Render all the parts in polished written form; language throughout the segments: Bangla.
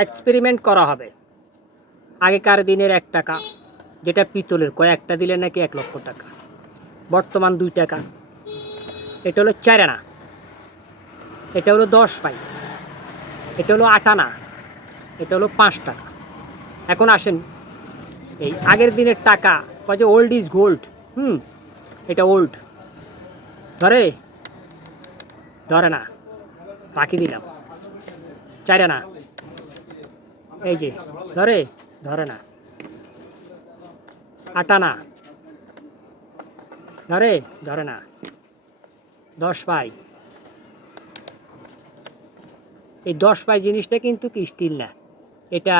এক্সপেরিমেন্ট করা হবে। আগেকার দিনের 1 টাকা যেটা পিতলের, কয়েকটা দিলে নাকি 1 লক্ষ টাকা। বর্তমান 2 টাকা, এটা হলো 4 আনা, এটা হলো 10 পাই, এটা হলো 8 আনা, এটা হলো 5 টাকা। এখন আসেন, এই আগের দিনের টাকা কয় যে ওল্ড ইজ গোল্ড। এটা ওল্ড, ধরে ধরে না, বাকি দিলাম 4 আনা, এই যে ধরে ধরে না, 8 আনা, ধরে ধরে না, 10 পাই। এই 10 পাই জিনিসটা কিন্তু কি স্টিল না, এটা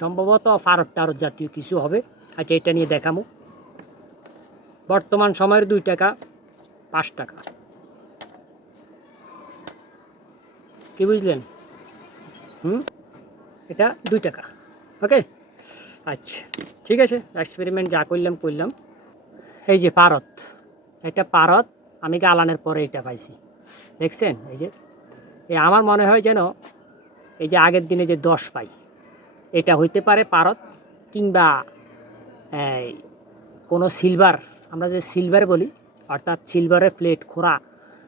সম্ভবত ফারত টারত জাতীয় কিছু হবে। আচ্ছা, এটা নিয়ে দেখামো। বর্তমান সময়ের 2 টাকা, 5 টাকা। কি বুঝলেন? এটা 2 টাকা। ওকে, আচ্ছা ঠিক আছে, এক্সপেরিমেন্ট যা করলাম। এই যে পারত, এটা পারত, আমি গালানের পরে এটা পাইছি, দেখছেন? এই যে আমার মনে হয় যেন এই যে আগের দিনে যে 10 পাই, এটা হইতে পারে পারত, কিংবা কোনো সিলভার, আমরা যে সিলভার বলি, অর্থাৎ সিলভারের প্লেট, খোড়া,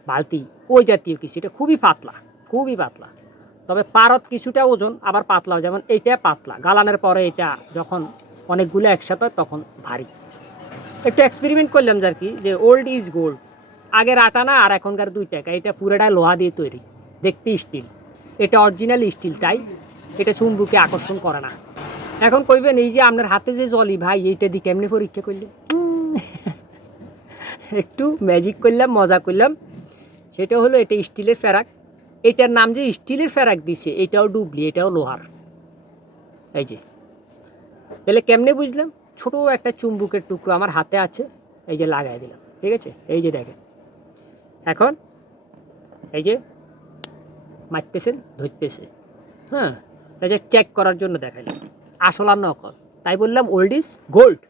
বালতি, ওই জাতীয় কিছু। এটা খুবই পাতলা, খুবই পাতলা। তবে পারত কিছুটা ওজন, আবার পাতলাও, যেমন এইটা পাতলা, গালানের পরে এটা যখন অনেকগুলো একসাথে হয় তখন ভারী। একটু এক্সপেরিমেন্ট করলাম যার কি, যে ওল্ড ইজ গোল্ড। আগের 8 আনা আর এখনকার 2 টাকা, এটা পুরোটাই লোহা দিয়ে তৈরি, দেখতে স্টিল। এটা অরিজিনাল স্টিল, তাই এটা চুম্বুকে আকর্ষণ করে না। এখন কইবেন, এই যে আপনার হাতে যে জলি ভাই, এইটা দিয়ে কেমনি পরীক্ষা করলেন? একটু ম্যাজিক করলাম, মজা করলাম। সেটা হলো, এটা স্টিলের ফেরাক। এটার নাম যে স্টিলের ফেরাক দিছে, এটাও ডুবলি, এটাও লোহার। এই যে, তাহলে কেমনে বুঝলাম? ছোট একটা চুম্বুকের টুকরো আমার হাতে আছে, এই যে লাগাই দিলাম, ঠিক আছে? এই যে দেখেন, এখন এই যে মারতেছেন, ধরতেছে। এই যে চেক করার জন্য দেখাইলাম আসল আর নকল, তাই বললাম ওল্ড ইজ গোল্ড।